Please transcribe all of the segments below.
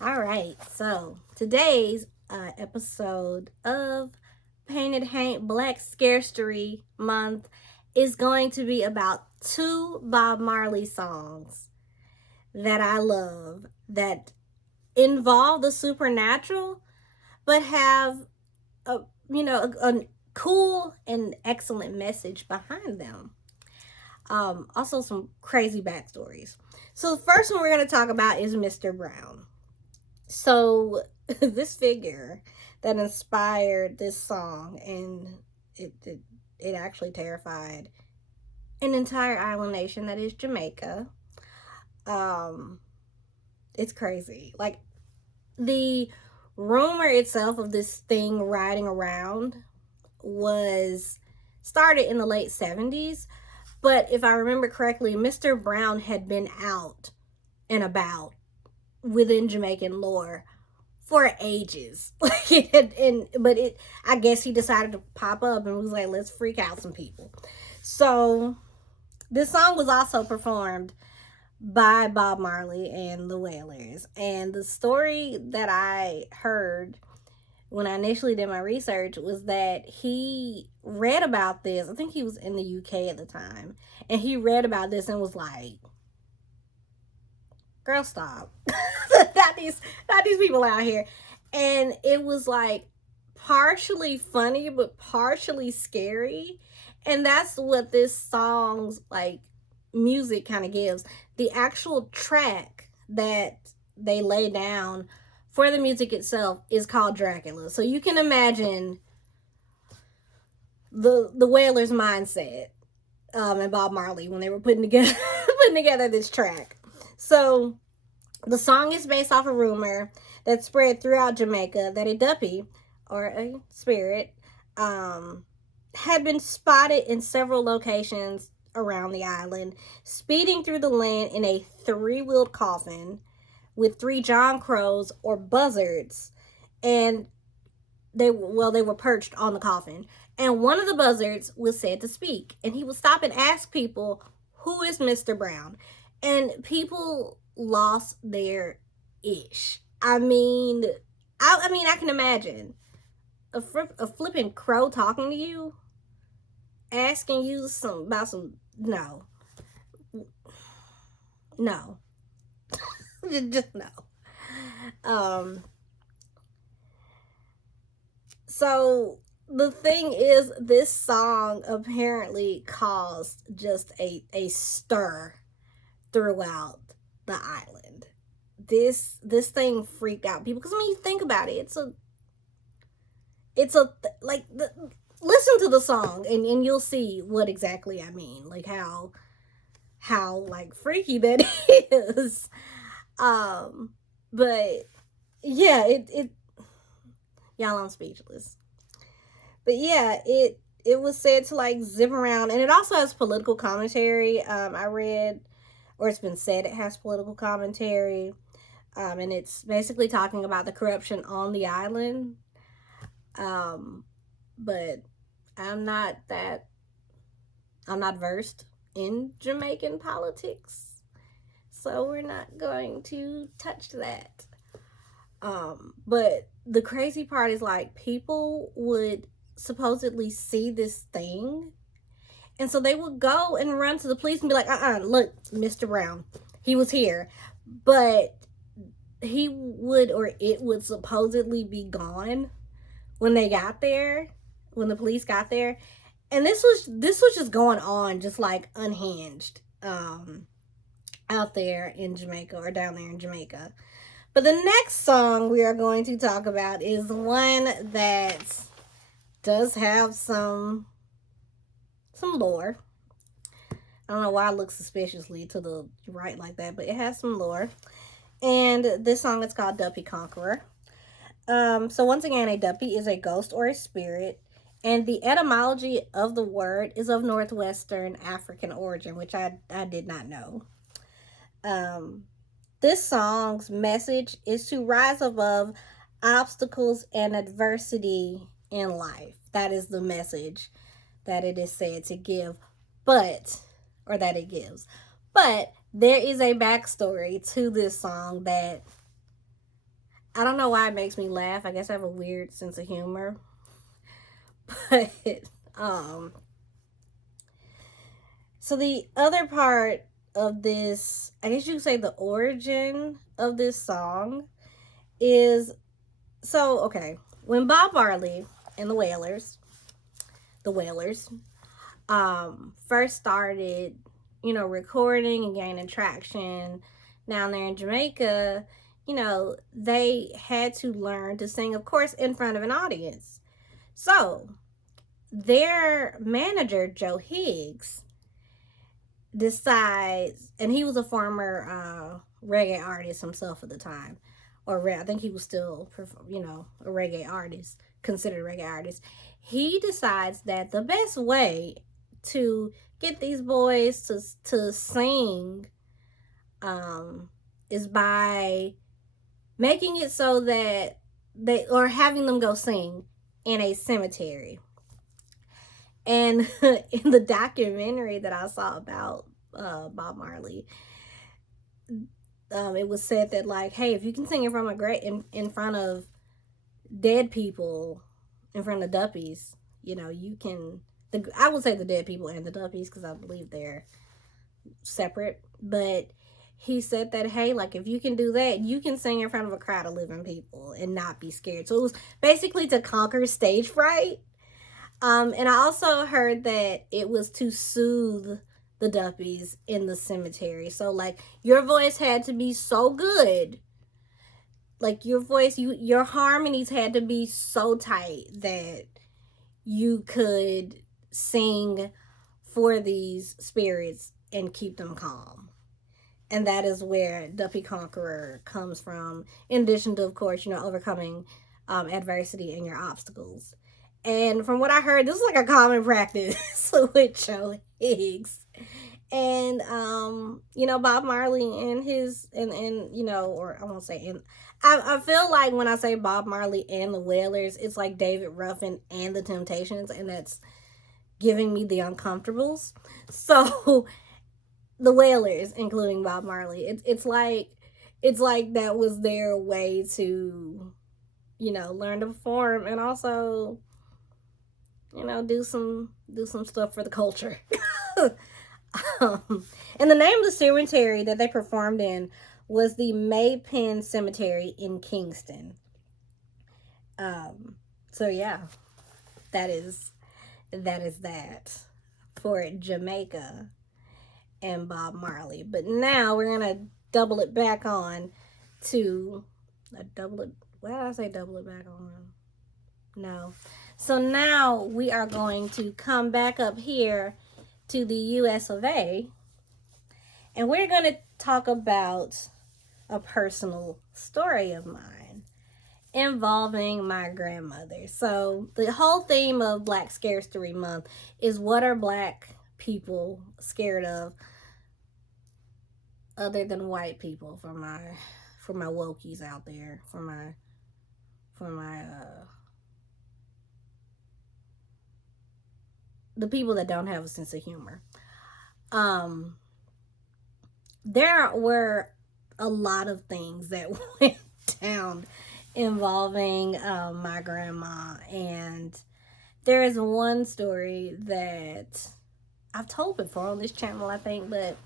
All right, so today's episode of Painted Haint Black Scarcery Month is going to be about two Bob Marley songs that I love that involve the supernatural but have a a cool and excellent message behind them. Also some crazy backstories. So the first one we're going to talk about is Mr. Brown. So this figure that inspired this song, and it actually terrified an entire island nation that is Jamaica. Um, it's crazy. Like the rumor itself of this thing riding around was started in the late 70s, but if I remember correctly, Mr. Brown had been out and about within Jamaican lore for ages. Like I guess he decided to pop up and was like, let's freak out some people. So this song was also performed by Bob Marley and the Wailers. And the story that I heard when I initially did my research was that he read about this. I think he was in the UK at the time. And he read about this and was like, girl, stop. not these people out here. And it was like partially funny but partially scary. And that's what this song's like music kind of gives. The actual track that they lay down for the music itself is called Dracula. So you can imagine the Wailers mindset, and Bob Marley when they were putting together putting together this track. So the song is based off a rumor that spread throughout Jamaica that a duppy, or a spirit, had been spotted in several locations around the island, speeding through the land in a three-wheeled coffin with three John Crows or buzzards, and they were perched on the coffin. And one of the buzzards was said to speak, and he would stop and ask people, "Who is Mr. Brown?" And people lost their ish. I can imagine a flipping crow talking to you, asking you some about some. No, no, just no. Um. So the thing is, this song apparently caused just a stir throughout the island. This thing freaked out people because when you think about it, like listen to the song and you'll see what exactly I mean, like how like freaky that is. um but yeah, it y'all, I'm speechless. But yeah, it was said to like zip around, and it also has political commentary. I read, or it's been said it has political commentary, and it's basically talking about the corruption on the island. Um, but I'm not that I'm not versed in Jamaican politics, so we're not going to touch that. But the crazy part is like people would supposedly see this thing, and so they would go and run to the police and be like, look, Mr. Brown, he was here. But he would, or it would supposedly be gone when they got there, when the police got there. And this was just going on just like unhinged, out there in Jamaica, or down there in Jamaica. But the next song we are going to talk about is one that does have some lore. I don't know why I look suspiciously to the right like that, but it has some lore. And this song is called Duppy Conqueror. So once again, a duppy is a ghost or a spirit, and the etymology of the word is of Northwestern African origin, which I did not know. Um, this song's message is to rise above obstacles and adversity in life. That is the message that it is said to give, but, or that it gives. But there is a backstory to this song that I don't know why it makes me laugh. I guess I have a weird sense of humor. But um so the other part of this, I guess you could say the origin of this song is, so okay, when Bob Marley and the Wailers first started, recording and gaining traction down there in Jamaica, they had to learn to sing, of course, in front of an audience. So their manager, Joe Higgs, decides, and he was a former reggae artist himself at the time, or I think he was still, a reggae artist, considered a reggae artist. He decides that the best way to get these boys to sing is by making it so that or having them go sing in a cemetery. And in the documentary that I saw about Bob Marley, it was said that, like, hey, if you can sing in front of in front of dead people, in front of duppies, you can. I would say the dead people and the duppies, because I believe they're separate. But he said that, hey, like, if you can do that, you can sing in front of a crowd of living people and not be scared. So it was basically to conquer stage fright. And I also heard that it was to soothe the duppies in the cemetery. So, like, your voice had to be so good. Like, your voice, your harmonies had to be so tight that you could sing for these spirits and keep them calm. And that is where Duppy Conqueror comes from, in addition to, of course, overcoming adversity and your obstacles. And from what I heard, this is like a common practice with Joe Higgs. And Bob Marley and his and or I won't say, and I feel like when I say Bob Marley and the Wailers, it's like David Ruffin and the Temptations, and that's giving me the uncomfortables. So the Wailers, including Bob Marley, it's like that was their way to learn to perform, and also do some stuff for the culture. And the name of the cemetery that they performed in was the Maypen Cemetery in Kingston. So yeah, that is that for Jamaica and Bob Marley. But now we're gonna double it back on to double it. Why did I say double it back on? No. So now we are going to come back up here to the US of A, and we're going to talk about a personal story of mine involving my grandmother. So the whole theme of Black Scarcity Month is, what are Black people scared of other than white people, for my wokies out there, for my the people that don't have a sense of humor. There were a lot of things that went down involving my grandma, and there is one story that I've told before on this channel, I think, but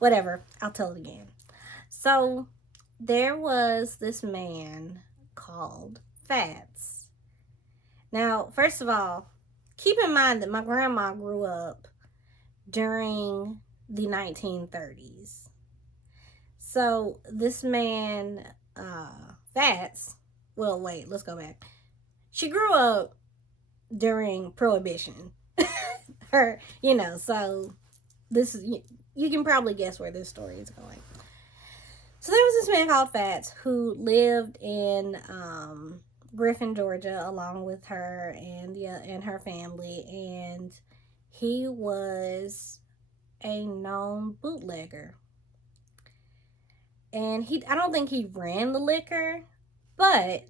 whatever, I'll tell it again. So there was this man called Fats. Now, first of all, keep in mind that my grandma grew up during the 1930s. So this man, Fats, well, wait, let's go back. She grew up during Prohibition. So this is, you can probably guess where this story is going. So there was this man called Fats who lived in Griffin, Georgia, along with her and her family, and he was a known bootlegger. And I don't think he ran the liquor, but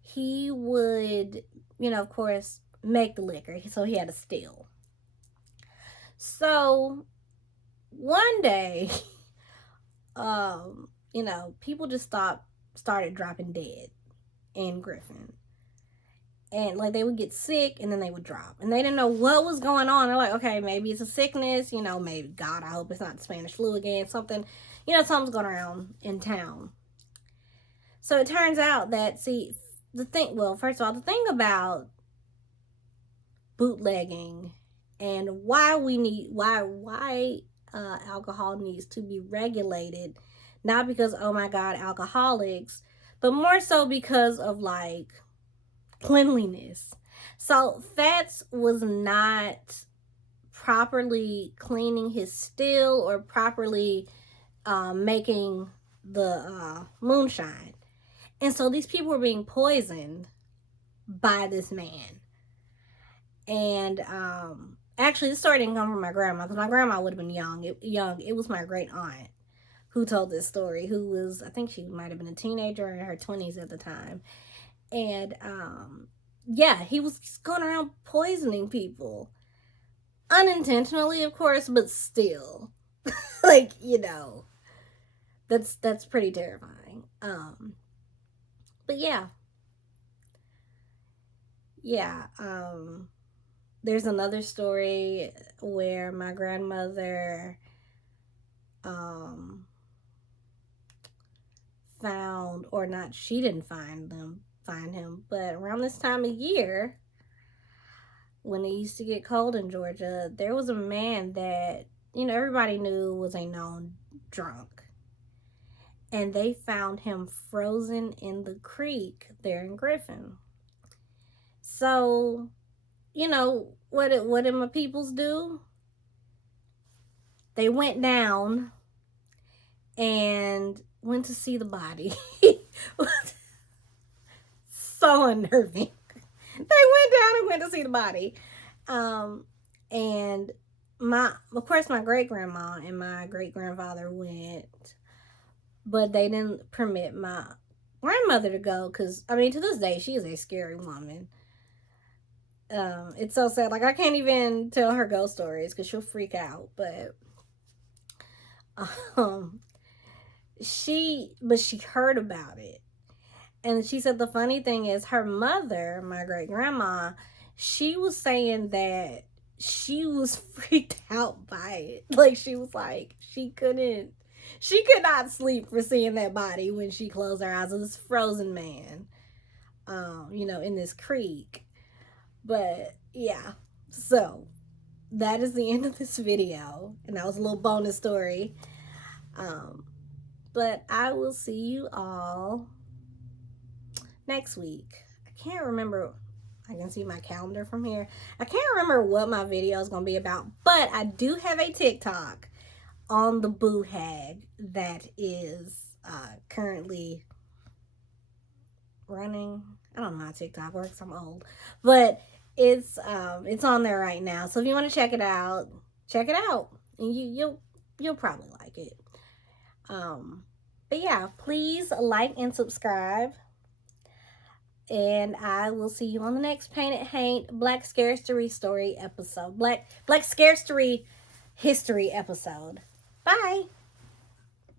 he would, of course, make the liquor, so he had to steal. So one day, people just stopped started dropping dead in Griffin. And like they would get sick and then they would drop. And they didn't know what was going on. They're like, okay, maybe it's a sickness, maybe, God, I hope it's not the Spanish flu again, something, something's going around in town. So it turns out that, first of all, the thing about bootlegging and why alcohol needs to be regulated, not because, oh my God, alcoholics, but more so because of like cleanliness. So Fats was not properly cleaning his still or properly making the moonshine. And so these people were being poisoned by this man. And actually, this story didn't come from my grandma, because my grandma would have been young. It was my great aunt who told this story, who was, I think she might have been a teenager in her 20s at the time. And yeah, he was going around poisoning people. Unintentionally, of course, but still. Like, that's pretty terrifying. But yeah. There's another story where my grandmother found, or not, she didn't find him, but around this time of year, when it used to get cold in Georgia, there was a man that, everybody knew was a known drunk. And they found him frozen in the creek there in Griffin. So, what did my peoples do? They went down and went to see the body. So unnerving. They went down and went to see the body. And of course, my great grandma and my great grandfather went, but they didn't permit my grandmother to go, because, to this day, she is a scary woman. It's so sad. Like, I can't even tell her ghost stories because she'll freak out. But she heard about it. And she said the funny thing is, her mother, my great grandma, she was saying that she was freaked out by it. Like, she was like, she could not sleep for seeing that body when she closed her eyes. It was this frozen man, in this creek. But yeah, so that is the end of this video, and that was a little bonus story. But I will see you all next week. I can't remember. I can see my calendar from here. I can't remember what my video is going to be about, but I do have a TikTok on the boo hag that is currently running. I don't know how TikTok works. I'm old, but it's on there right now. So if you want to check it out, and you'll probably like it. But yeah, please like and subscribe, and I will see you on the next Painted Haint Black Scarcery story episode. Black Scarcery history episode. Bye.